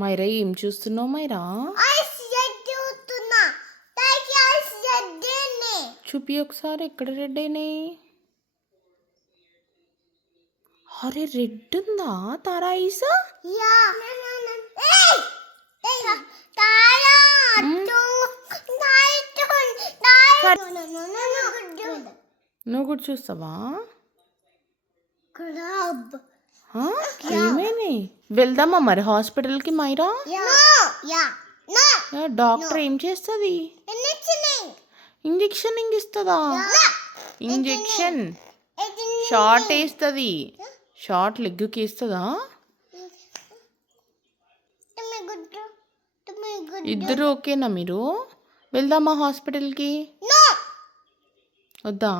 మైరా ఏం చూస్తున్నావు మైరా? చూపి ఒకసారి ఎక్కడ రెడ్ అయినాయి. అరే రెడ్ ఉందా తారా ఐస్? నువ్వు కూడా చూస్తావా? ఏమైనాయి? వెళ్దామా మరి హాస్పిటల్కి మైరా? డాక్టర్ ఏం చేస్తుంది? ఇంజెక్షన్ ఇస్తుందా? ఇంజెక్షన్ షార్ట్ వేస్తుంది. షార్ట్ లెగ్కి వేస్తుందా? ఇద్దరు ఓకేనా మీరు? వెళ్దామా హాస్పిటల్కి? వద్దా?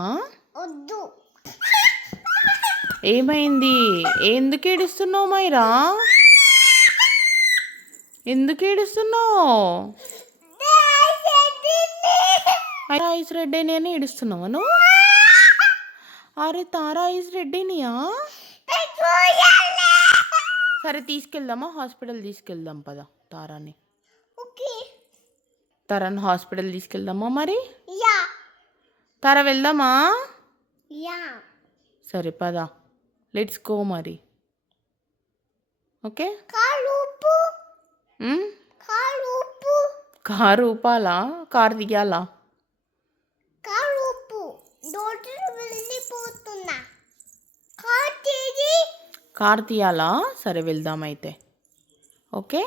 ఏమైంది? ఎందుకు ఏడుస్తున్నావు మైరా? ఎందుకు ఏడుస్తున్నావు? ఐస్ రెడ్ అయినా అని ఏడుస్తున్నావా నువ్వు? అరే తారా ఐస్ రెడ్ అయినాయా? సరే తీసుకెళ్దామా హాస్పిటల్? తీసుకెళ్దాం పదా తారాని. తారాని హాస్పిటల్ తీసుకెళ్దామా మరి? తారా వెళ్దామా? సరే పదా, లెట్స్ గో మరి. ఓకే. కారు ఊపాలా? కారు తీయాలా? కారు తీయాలా? సరే వెళ్దాం అయితే. ఓకే.